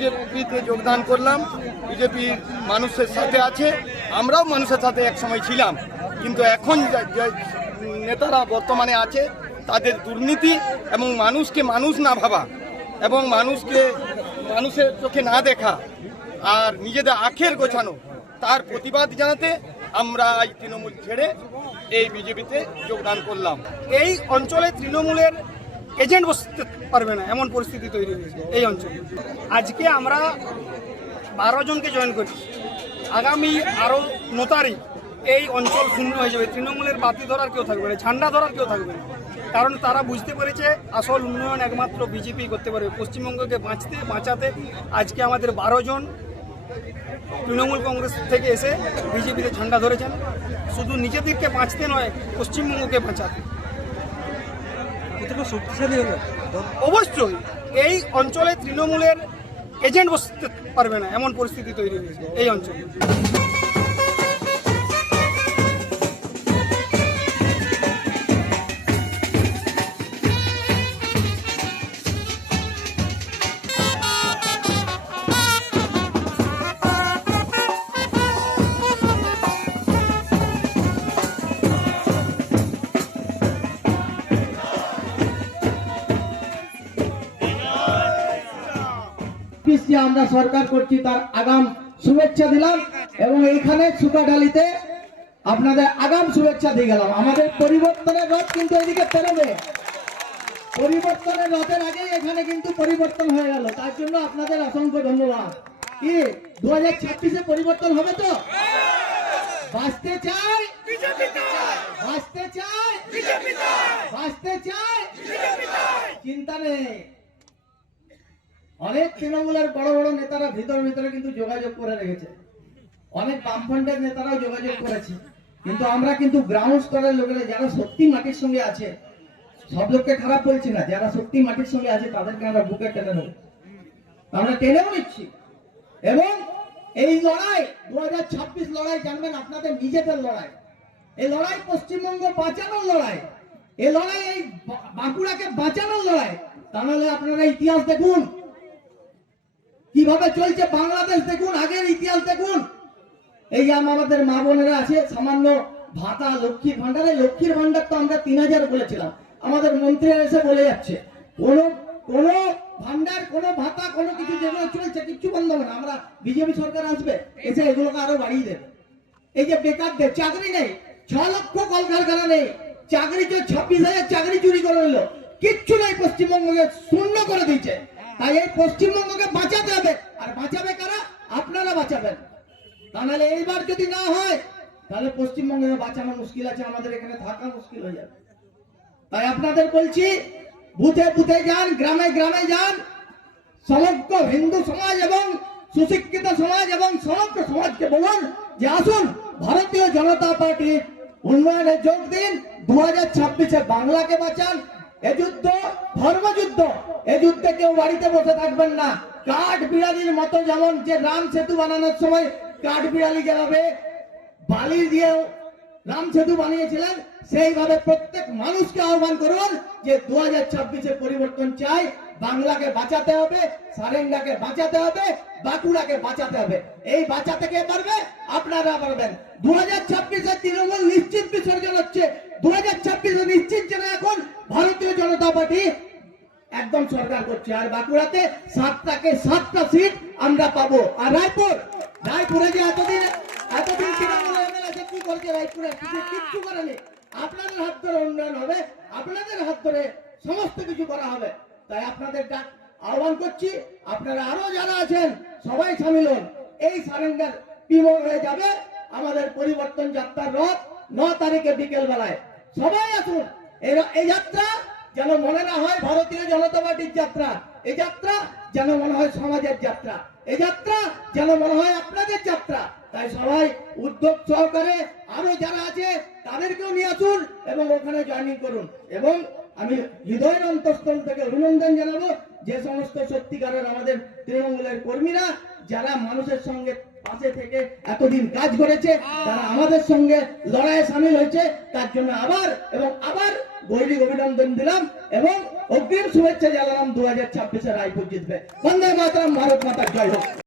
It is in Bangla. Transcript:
বিজেপিতে যোগদান করলাম। বিজেপির মানুষের সাথে আছে, আমরাও মানুষের সাথে এক সময় ছিলাম, কিন্তু এখন যে নেতারা বর্তমানে আছে তাদের দুর্নীতি এবং মানুষকে মানুষ না ভাবা এবং মানুষের চোখে না দেখা আর নিজেদের আখের গোছানো, তার প্রতিবাদ জানাতে আমরা আজ তৃণমূল ছেড়ে এই বিজেপিতে যোগদান করলাম। এই অঞ্চলে তৃণমূলের এজেন্ট বসতে পারবে না এমন পরিস্থিতি তৈরি হয়েছে এই অঞ্চলে। আজকে আমরা 12 জনকে জয়েন করি, আগামী আরও 9 তারিখ এই অঞ্চল শূন্য হয়ে যাবে। তৃণমূলের বাতি ধরার কেউ থাকবে না, ঝান্ডা ধরার কেউ থাকবে না, কারণ তারা বুঝতে পেরেছে আসল উন্নয়ন একমাত্র বিজেপি করতে পারবে। পশ্চিমবঙ্গকে বাঁচাতে আজকে আমাদের 12 জন তৃণমূল কংগ্রেস থেকে এসে বিজেপিতে ঝান্ডা ধরেছেন, শুধু নিজেদেরকে বাঁচতে নয়, পশ্চিমবঙ্গকে বাঁচাতে। শক্তিশালী হলো অবশ্যই এই অঞ্চলে তৃণমূলের এজেন্ট বসতে পারবে না এমন পরিস্থিতি তৈরি হয়েছে এই অঞ্চলে। আমরা সরকার করছি তার আগাম শুভেচ্ছা দিলাম এবং এইখানে সুকাঢালিতে আপনাদের আগাম শুভেচ্ছা দিয়ে গেলাম। আমাদের পরিবর্তনের রথ কিন্তু এদিকে পেরোবে, পরিবর্তনের রথের আগেই এখানে কিন্তু পরিবর্তন হয়ে গেল, তার জন্য আপনাদের অসংখ্য ধন্যবাদ। কি 2026-এ পরিবর্তন হবে তো? বাঁচতে চাই বাঁচতে চাই বাঁচতে চাই, চিন্তা নেই। অনেক তৃণমূলের বড় বড় নেতারা ভিতরে কিন্তু যোগাযোগ করে রেখেছে, অনেক বামফ্রন্টের নেতারাও যোগাযোগ করেছে, কিন্তু আমরা কিন্তু গ্রাউন্ড স্তরের লোকেরা যারা সত্যি মাটির সঙ্গে আছে, সব লোককে খারাপ বলছি না, যারা সত্যি মাটির সঙ্গে আছে তাদেরকে আমরা বুকে টেনে নেব, আমরা টেনেও নিচ্ছি। এবং এই লড়াই 2026 লড়াই জানবেন আপনাদের নিজেদের লড়াই, এই লড়াই পশ্চিমবঙ্গ বাঁচানোর লড়াই, এই লড়াই এই বাঁকুড়াকে বাঁচানোর লড়াই। তাহলে আপনারা ইতিহাস দেখুন কিভাবে চলছে, বাংলাদেশ দেখুন, আগের ইতিহাস দেখুন। এই যে আমাদের মা বোনেরা আছে সামান্য ভাতা, লক্ষ্মীর ভান্ডারে, লক্ষ্মীর ভান্ডার তো আমরা 3000 বলেছিলাম, আমাদের মন্ত্রীরা এসে বলে যাচ্ছে কোন ভান্ডার, কোন ভাতা, কোন কিছু যেগুলো চলছে কিচ্ছু বন্ধ হবে না, আমরা বিজেপি সরকার আসবে এসে এগুলোকে আরো বাড়িয়ে দেবে। এই যে বেকারদের চাকরি নেই, 6 লক্ষ কলকারখানা নেই, চাকরি 26,000 চাকরি চুরি করে নিল, কিচ্ছু নেই, পশ্চিমবঙ্গকে শূন্য করে দিয়েছে। তাই এই পশ্চিমবঙ্গকে বাঁচাতে হবে, আর বাঁচাবে কারা? আপনারা বাঁচাবেন। তাহলে এইবার যদি না হয় তাহলে পশ্চিমবঙ্গে বাঁচানো মুশকিল আছে, আমাদের এখানে থাকা মুশকিল হয়ে যাবে। তাই আপনাদের বলছি বুথে বুথে যান, গ্রামে গ্রামে যান, সমগ্র হিন্দু সমাজ এবং সুশিক্ষিত সমাজ এবং সমগ্র সমাজকে বলুন যে আসুন ভারতীয় জনতা পার্টি উন্নয়নে যোগ দিন, 2026-এ বাংলাকে বাঁচান। এ যুদ্ধ ধর্মযুদ্ধ, এ যুদ্ধে কেউ বাড়িতে বসে থাকবেন না। কাঠ বিড়ালির মতো, যেমন যে রাম সেতু বানানোর সময় কাঠ বিড়ালি যেভাবে বালি দিয়ে রাম সেতু বানিয়েছিলেন, সেইভাবে প্রত্যেক মানুষকে আহ্বান করুন যে 2026-এ পরিবর্তন চাই, বাংলাকে বাঁচাতে হবে, সারেঙ্গাকে বাঁচাতে হবে, বাঁকুড়াকে বাঁচাতে হবে। এই বাঁচাতে কে পারবে? আপনারা পারবেন। 2026-এ তৃণমূল নিশ্চিত বিসর্জন হচ্ছে, 2026-এ নিশ্চিত যেন এখন ভারতীয় জনতা পার্টি একদম সরকার করছে। আর বাঁকুড়াতে 7টা সিট আমরা পাবো। আর রায়পুরে যে এতদিন তৃণমূল এমএলএ কি করছে, রায়পুরে কিচ্ছু করেনি। আপনাদের হাত ধরে উন্নয়ন হবে, আপনাদের হাত ধরে সমস্ত কিছু করা হবে। তাই আপনাদের আহ্বান করছি, আপনারা আরো যারা আছেন সবাই সামিল হন। এই সারেঙ্গার বিমোড় হয়ে যাবে আমাদের পরিবর্তন যাত্রার রথ 9 তারিখে বিকেল বেলায়। সবাই আসুন। এই যাত্রা যেন মনে না হয় ভারতীয় জনতা পার্টির যাত্রা, এই যাত্রা যেন মনে হয় সমাজের যাত্রা, এই যাত্রা যেন মনে হয় আপনাদের যাত্রা। তাই সবাই উদ্যোগ সহকারে আরো যারা আছে তাদেরকেও নিয়ে আসুন এবং ওখানে জয়েনিং করুন। এবং আমি হৃদয়ের অন্তঃস্থল থেকে অভিনন্দন জানাবো যে সমস্ত সত্যিকারের আমাদের তৃণমূলের কর্মীরা যারা মানুষের সঙ্গে পাশে থেকে এতদিন কাজ করেছে, তারা আমাদের সঙ্গে লড়াইয়ে সামিল হয়েছে, তার জন্য আবার গৌরী অভিনন্দন দিলাম এবং অগ্রিম শুভেচ্ছা জানালাম 2026 রায়পুর জিতবে। বন্দে মাতরম, ভারত মাতা জয় হোক।